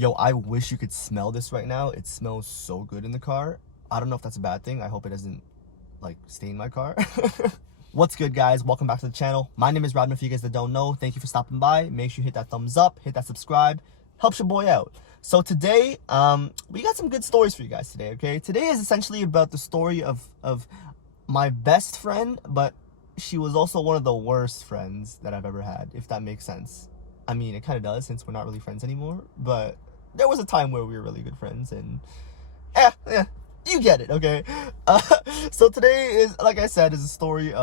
Yo, I wish you could smell this right now. It smells so good in the car. I don't know if that's a bad thing. I hope it doesn't, like, stain my car. What's good, guys? Welcome back to the channel. My name is Rodman, for you guys that don't know. Thank you for stopping by. Make sure you hit that thumbs up, hit that subscribe. Helps your boy out. So today, we got some good stories for you guys today, okay? Today is essentially about the story of my best friend, but she was also one of the worst friends that I've ever had, if that makes sense. I mean, it kind of does, since we're not really friends anymore, but there was a time where we were really good friends, and yeah, you get it, okay? So today is, like I said, is a story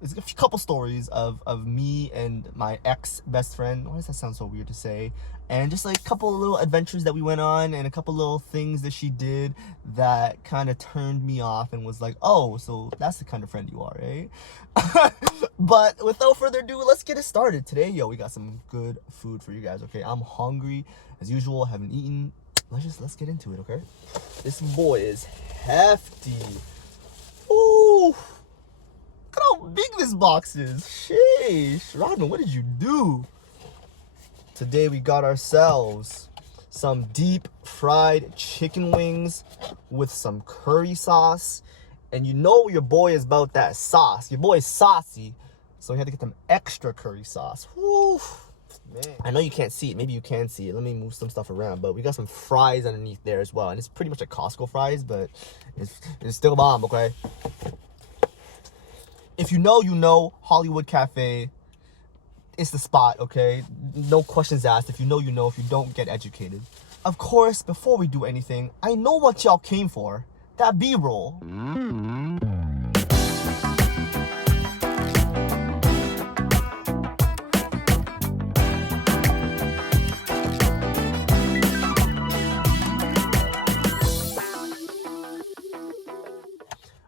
it's a couple stories of me and my ex-best friend. Why does that sound so weird to say? And just like a couple of little adventures that we went on, and a couple little things that she did that kind of turned me off and was like, oh, so that's the kind of friend you are, eh? But without further ado, let's get it started. Today, yo, we got some good food for you guys, okay? I'm hungry, as usual, haven't eaten. Let's get into it, okay? This boy is hefty. Ooh, look at how big this box is. Sheesh, Rodman, what did you do? Today we got ourselves some deep fried chicken wings with some curry sauce. And you know your boy is about that sauce. Your boy is saucy, so we had to get them extra curry sauce. Woo. Man. I know you can't see it. Maybe you can see it. Let me move some stuff around. But we got some fries underneath there as well. And it's pretty much like Costco fries, but it's still bomb, okay? If you know, you know. Hollywood Cafe. It's the spot, okay? No questions asked. If you know, you know. If you don't, get educated. Of course, before we do anything, I know what y'all came for. That B-roll.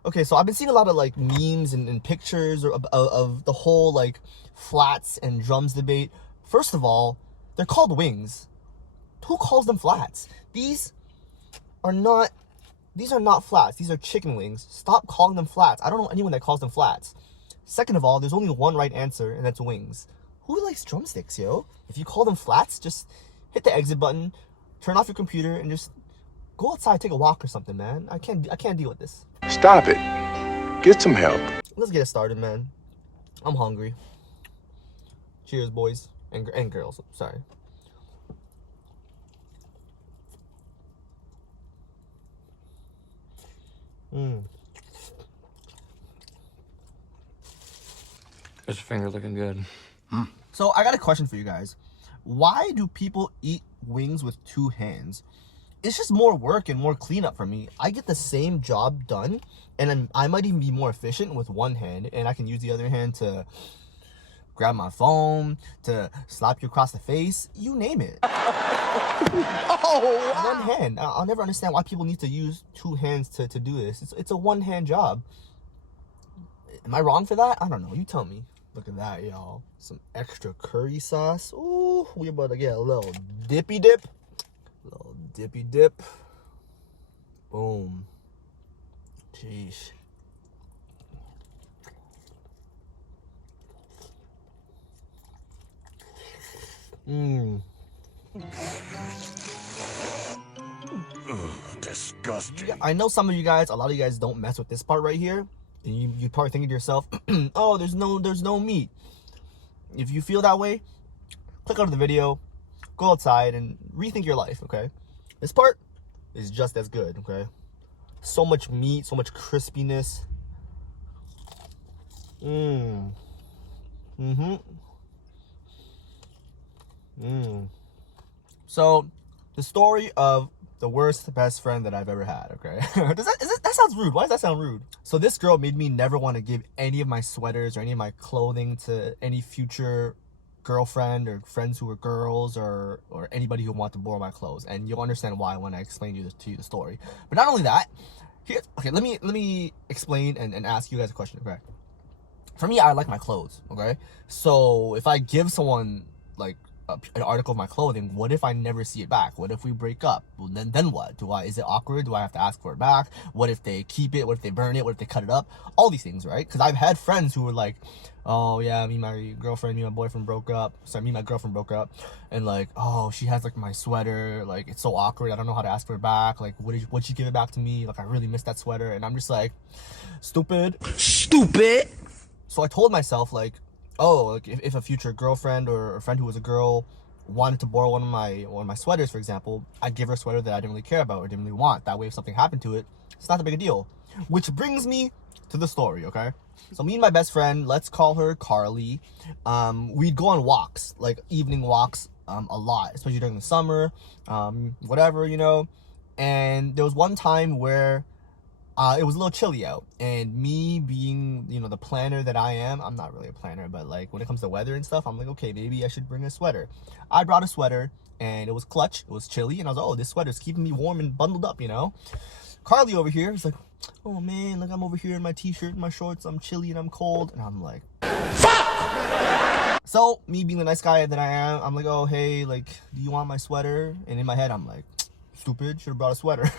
Okay, so I've been seeing a lot of like memes and pictures of the whole like flats and drums debate. First of all, they're called wings. Who calls them flats? These are not flats. These are chicken wings. Stop calling them flats. I don't know anyone that calls them flats. Second of all, there's only one right answer, and that's wings. Who likes drumsticks, yo? If you call them flats, just hit the exit button, turn off your computer, and just go outside, take a walk or something, man. I can't deal with this. Stop it. Get some help. Let's get it started, man. I'm hungry. Cheers, boys and girls. Sorry. His finger looking good. So I got a question for you guys. Why do people eat wings with two hands? It's just more work and more cleanup for me. I get the same job done, and I might even be more efficient with one hand, and I can use the other hand to grab my phone, to slap you across the face, you name it. Oh, wow. One hand. I'll never understand why people need to use two hands to do this. It's a one-hand job. Am I wrong for that? I don't know. You tell me. Look at that, y'all. Some extra curry sauce. Ooh, we about to get a little dippy dip. Little dippy dip. Boom. Jeez. Disgusting. I know some of you guys, a lot of you guys don't mess with this part right here. And you probably thinking to yourself, oh, there's no meat. If you feel that way, click out of the video, go outside and rethink your life, okay? This part is just as good, okay? So much meat, so much crispiness. So, the story of the worst best friend that I've ever had, okay? That sounds rude. Why does that sound rude? So this girl made me never want to give any of my sweaters or any of my clothing to any future girlfriend or friends who were girls or anybody who wanted to borrow my clothes. And you'll understand why when I explain to you the story. But not only that, let me explain and ask you guys a question, okay? For me, I like my clothes, okay? So if I give someone like an article of my clothing, what if I never see it back? What if we break up? Well, then what? Is it awkward? Do I have to ask for it back? What if they keep it? What if they burn it? What if they cut it up? All these things, right? Because I've had friends who were like, oh yeah, me and my boyfriend broke up. Sorry, me and my girlfriend broke up, and like, oh, she has like my sweater, like it's so awkward. I don't know how to ask for it back. Like, would you give it back to me? Like, I really miss that sweater, and I'm just like, stupid. So I told myself like, oh, like if a future girlfriend or a friend who was a girl wanted to borrow one of my sweaters, for example, I'd give her a sweater that I didn't really care about or didn't really want. That way, if something happened to it, it's not that big a deal. Which brings me to the story, okay? So me and my best friend, let's call her Carly, we'd go on walks, like evening walks, a lot, especially during the summer, whatever, you know. And there was one time where it was a little chilly out, and me being, you know, the planner that I am, I'm not really a planner, but like when it comes to weather and stuff, I'm like, okay, maybe I should bring a sweater. I brought a sweater, and it was clutch, it was chilly, and I was like, oh, this sweater's keeping me warm and bundled up, you know. Carly over here is like, oh man, look, I'm over here in my t-shirt and my shorts, I'm chilly and I'm cold, and I'm like, fuck! So me being the nice guy that I am, I'm like, oh hey, like, do you want my sweater? And in my head I'm like, stupid, should have brought a sweater.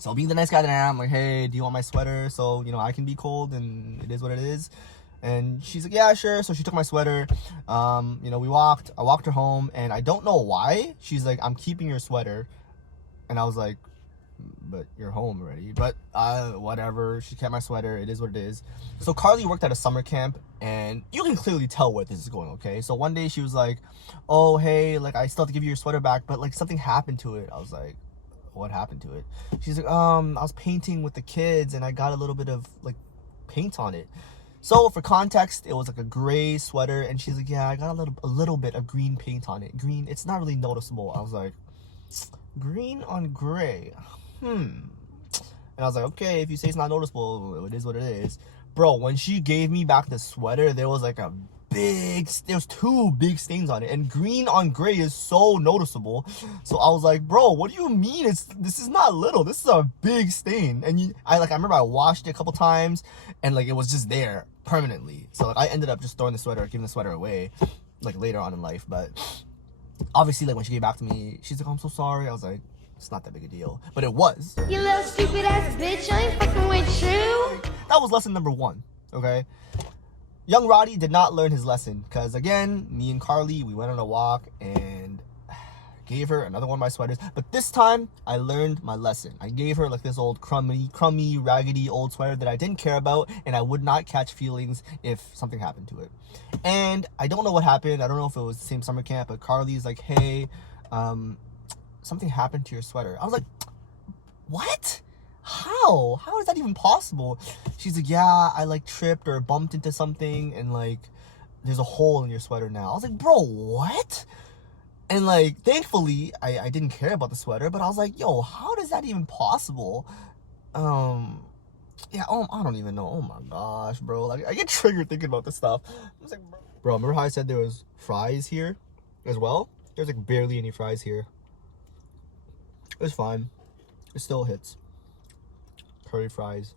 So being the nice guy that I am, I'm like, hey, do you want my sweater? So, you know, I can be cold and it is what it is. And she's like, yeah, sure. So she took my sweater. You know, I walked her home, and I don't know why. She's like, I'm keeping your sweater. And I was like, but you're home already. But whatever. She kept my sweater. It is what it is. So Carly worked at a summer camp, and you can clearly tell where this is going, okay? So one day she was like, oh, hey, like, I still have to give you your sweater back, but like something happened to it. I was like, what happened to it? She's like, I was painting with the kids and I got a little bit of like paint on it. So for context, it was like a gray sweater, and she's like, yeah, I got a little bit of green paint on it. Green, it's not really noticeable. I was like, green on gray, and I was like, okay, if you say it's not noticeable, it is what it is. Bro, when she gave me back the sweater, there was like there's two big stains on it, and green on gray is so noticeable. So I was like, bro, what do you mean this is not little, this is a big stain? And I remember I washed it a couple times, and like it was just there permanently. So like I ended up just throwing the sweater, giving the sweater away like later on in life. But obviously, like when she gave it back to me, she's like, oh, I'm so sorry. I was like, it's not that big a deal, but it was. You little stupid ass bitch, I ain't fucking with you. That was lesson number 1, okay? Young Roddy did not learn his lesson, because again, me and Carly, we went on a walk and gave her another one of my sweaters. But this time, I learned my lesson. I gave her like this old crummy, raggedy old sweater that I didn't care about, and I would not catch feelings if something happened to it. And I don't know what happened. I don't know if it was the same summer camp, but Carly's like, hey, something happened to your sweater. I was like, what? How is that even possible? She's like, yeah, I like tripped or bumped into something, and like there's a hole in your sweater now. I was like, bro, what? And like thankfully I didn't care about the sweater, but I was like, yo, how is that even possible? Yeah, I don't even know. Oh my gosh, bro, like I get triggered thinking about this stuff. I was like, bro, remember how I said there was fries here as well? There's like barely any fries here. It's fine, it still hits. Curry fries.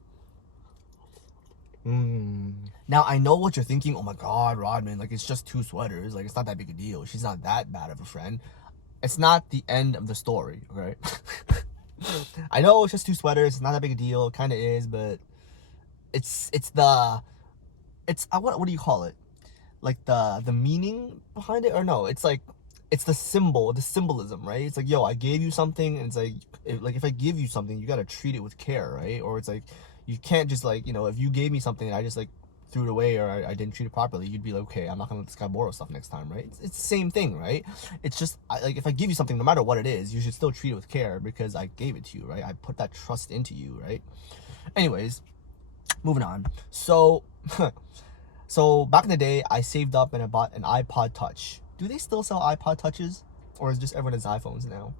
Now I know what you're thinking. Oh my god, Rodman, like it's just 2 sweaters, like it's not that big a deal, she's not that bad of a friend. It's not the end of the story, okay? I know it's just 2 sweaters, it's not that big a deal, it kind of is, but it's what do you call it, like the meaning behind it? Or no, it's like it's the symbolism, right? It's like, yo, I gave you something, and it's like if I give you something, you gotta treat it with care, right? Or it's like, you can't just like, you know, if you gave me something and I just like threw it away, or I didn't treat it properly, you'd be like, okay, I'm not gonna let this guy borrow stuff next time, right? It's the same thing, right? It's just like, if I give you something, no matter what it is, you should still treat it with care, because I gave it to you, right? I put that trust into you, right? Anyways, moving on. So so back in the day, I saved up and I bought an iPod Touch. Do they still sell iPod Touches? Or is just everyone has iPhones now?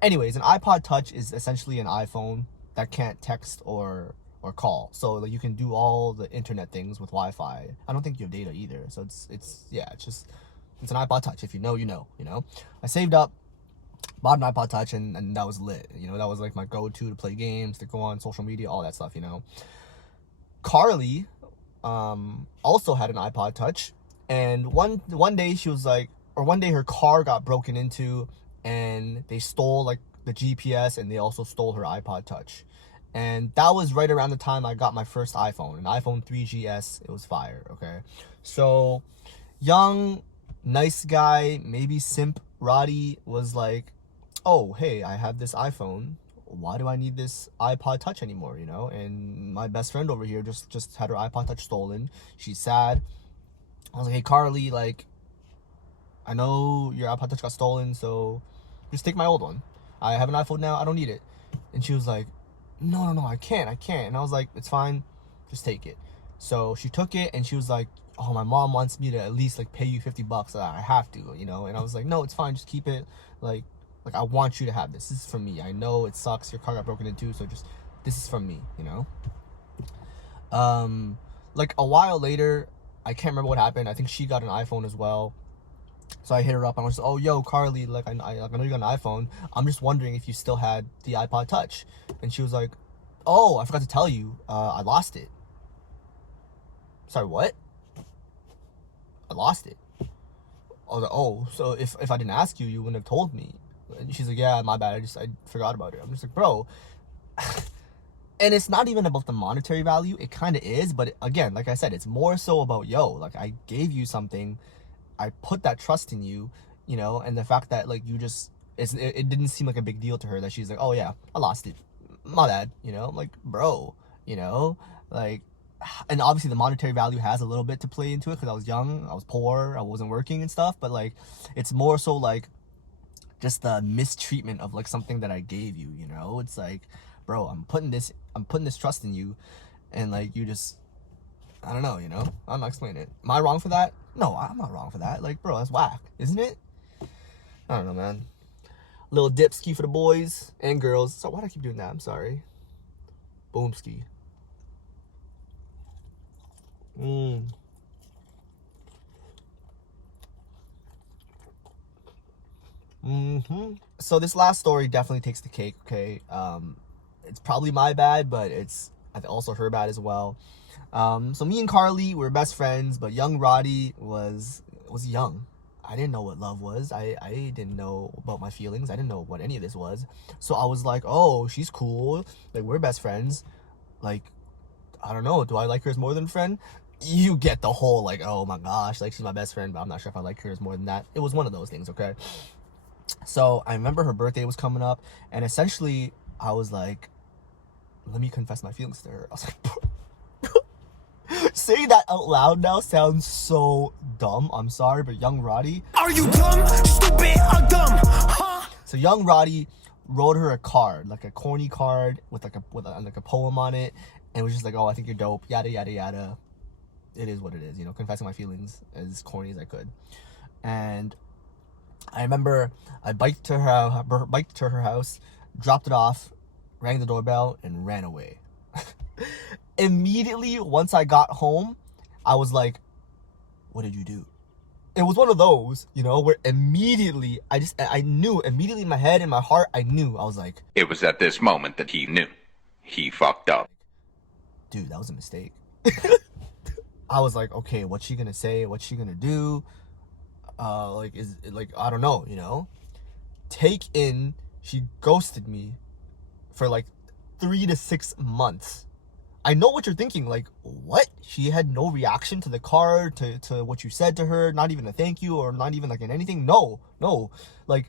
Anyways, an iPod Touch is essentially an iPhone that can't text or call. So like, you can do all the internet things with Wi-Fi. I don't think you have data either. So it's an iPod Touch. If you know, you know. I saved up, bought an iPod Touch, and that was lit. You know, that was like my go-to to play games, to go on social media, all that stuff, you know. Carly also had an iPod Touch, And one day she was like, or one day her car got broken into, and they stole like the GPS, and they also stole her iPod Touch. And that was right around the time I got my first iPhone, an iPhone 3GS. It was fire, okay? So, young, nice guy, maybe simp Roddy was like, oh, hey, I have this iPhone. Why do I need this iPod Touch anymore, you know? And my best friend over here just had her iPod Touch stolen. She's sad. I was like, hey, Carly, like, I know your iPod Touch got stolen, so just take my old one. I have an iPhone now. I don't need it. And she was like, no, I can't. And I was like, it's fine. Just take it. So she took it, and she was like, oh, my mom wants me to at least, like, pay you $50. I have to, you know? And I was like, no, it's fine. Just keep it. Like I want you to have this. This is for me. I know it sucks. Your car got broken into, so just, this is from me, you know? Like, a while later, I can't remember what happened. I think she got an iPhone as well. So I hit her up and I was like, oh, yo, Carly, like, I know you got an iPhone. I'm just wondering if you still had the iPod Touch. And she was like, oh, I forgot to tell you, I lost it. Sorry, what? I lost it. I was like, oh, so if I didn't ask you, you wouldn't have told me. And she's like, yeah, my bad. I forgot about it. I'm just like, bro. And it's not even about the monetary value. It kind of is. But again, like I said, it's more so about, yo, like, I gave you something. I put that trust in you, you know, and the fact that, like, you just, it didn't seem like a big deal to her that she's like, oh, yeah, I lost it. My bad, you know? I'm like, bro, you know? Like, and obviously the monetary value has a little bit to play into it because I was young, I was poor, I wasn't working and stuff, but, like, it's more so, like, just the mistreatment of, like, something that I gave you, you know? It's like, bro, I'm putting this trust in you, and, like, you just, I don't know, you know? I'm not explaining it. Am I wrong for that? No, I'm not wrong for that. Like, bro, that's whack, isn't it? I don't know, man. Little dipski for the boys and girls. So why do I keep doing that? I'm sorry. Boomski. So this last story definitely takes the cake, okay? It's probably my bad, but it's also her bad as well. So me and Carly were best friends, but young Roddy was young. I didn't know what love was. I didn't know about my feelings. I didn't know what any of this was. So I was like, oh, she's cool. Like, we're best friends. Like, I don't know. Do I like her as more than a friend? You get the whole, like, oh my gosh, like, she's my best friend, but I'm not sure if I like her as more than that. It was one of those things, okay? So I remember her birthday was coming up, and essentially I was like, let me confess my feelings to her. I was like, saying that out loud now sounds so dumb. I'm sorry, but young Roddy. Are you dumb, stupid, or dumb? Huh? So young Roddy wrote her a card, like a corny card with like a poem on it, and it was just like, oh, I think you're dope, yada yada yada. It is what it is, you know, confessing my feelings as corny as I could. And I remember I biked to her house, dropped it off, rang the doorbell, and ran away. Immediately, once I got home, I was like, what did you do? It was one of those, you know, where immediately, I knew, immediately in my head, in my heart, I knew. I was like, it was at this moment that he knew. He fucked up. dude, that was a mistake. I was like, okay, what's she gonna say? What's she gonna do? Like, I don't know, you know? She ghosted me for like 3 to 6 months. I know what you're thinking, like, what? She had no reaction to the card, to what you said to her, not even a thank you, or not even like in anything. No, like,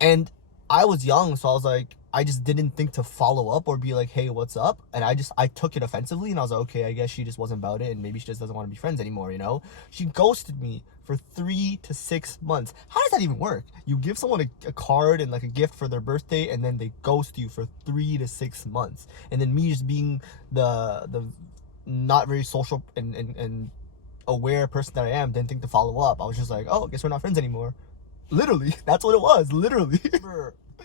and I was young, so I was like, I just didn't think to follow up or be like, hey, what's up? And I took it offensively, and I was like, okay, I guess she just wasn't about it, and maybe she just doesn't want to be friends anymore, you know? She ghosted me for 3 to 6 months. How does that even work? You give someone a card and like a gift for their birthday, and then they ghost you for 3 to 6 months. And then me just being the not very social and aware person that I am, didn't think to follow up. I was just like, oh, I guess we're not friends anymore. Literally, that's what it was, literally.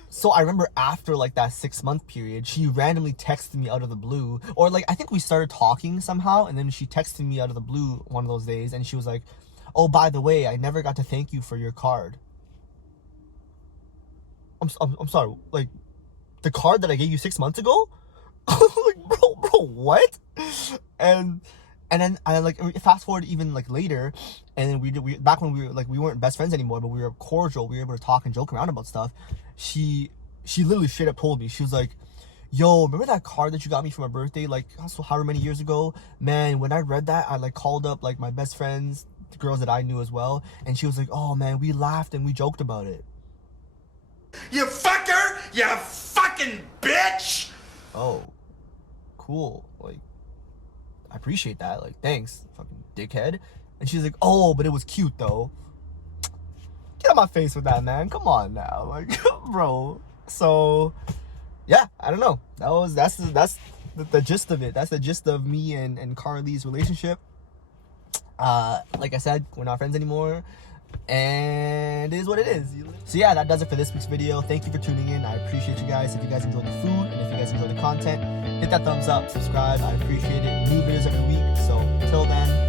So I remember after like that 6-month period, she randomly texted me out of the blue, or like I think we started talking somehow, and then she texted me out of the blue one of those days, and she was like, oh, by the way, I never got to thank you for your card. I'm sorry, like, the card that I gave you 6 months ago? Like, bro, what? And And then I like fast forward even like later, and then we back when we were like we weren't best friends anymore, but we were cordial. We were able to talk and joke around about stuff. She literally straight up told me, she was like, yo, remember that card that you got me for my birthday like however many years ago? Man, when I read that, I like called up like my best friends, the girls that I knew as well, and she was like, oh man, we laughed and we joked about it. You fucker! You fucking bitch! Oh, cool. Like, I appreciate that. Like, thanks, fucking dickhead. And she's like, oh, but it was cute though. Get out my face with that, man. Come on now, like, bro. So, yeah, I don't know. That's the gist of it. That's the gist of me and Carly's relationship. Like I said, we're not friends anymore, and it is what it is. So yeah, that does it for this week's video. Thank you for tuning in. I appreciate you guys. If you guys enjoyed the food and if you guys enjoyed the content, hit that thumbs up, subscribe. I appreciate it. New videos every week. So until then,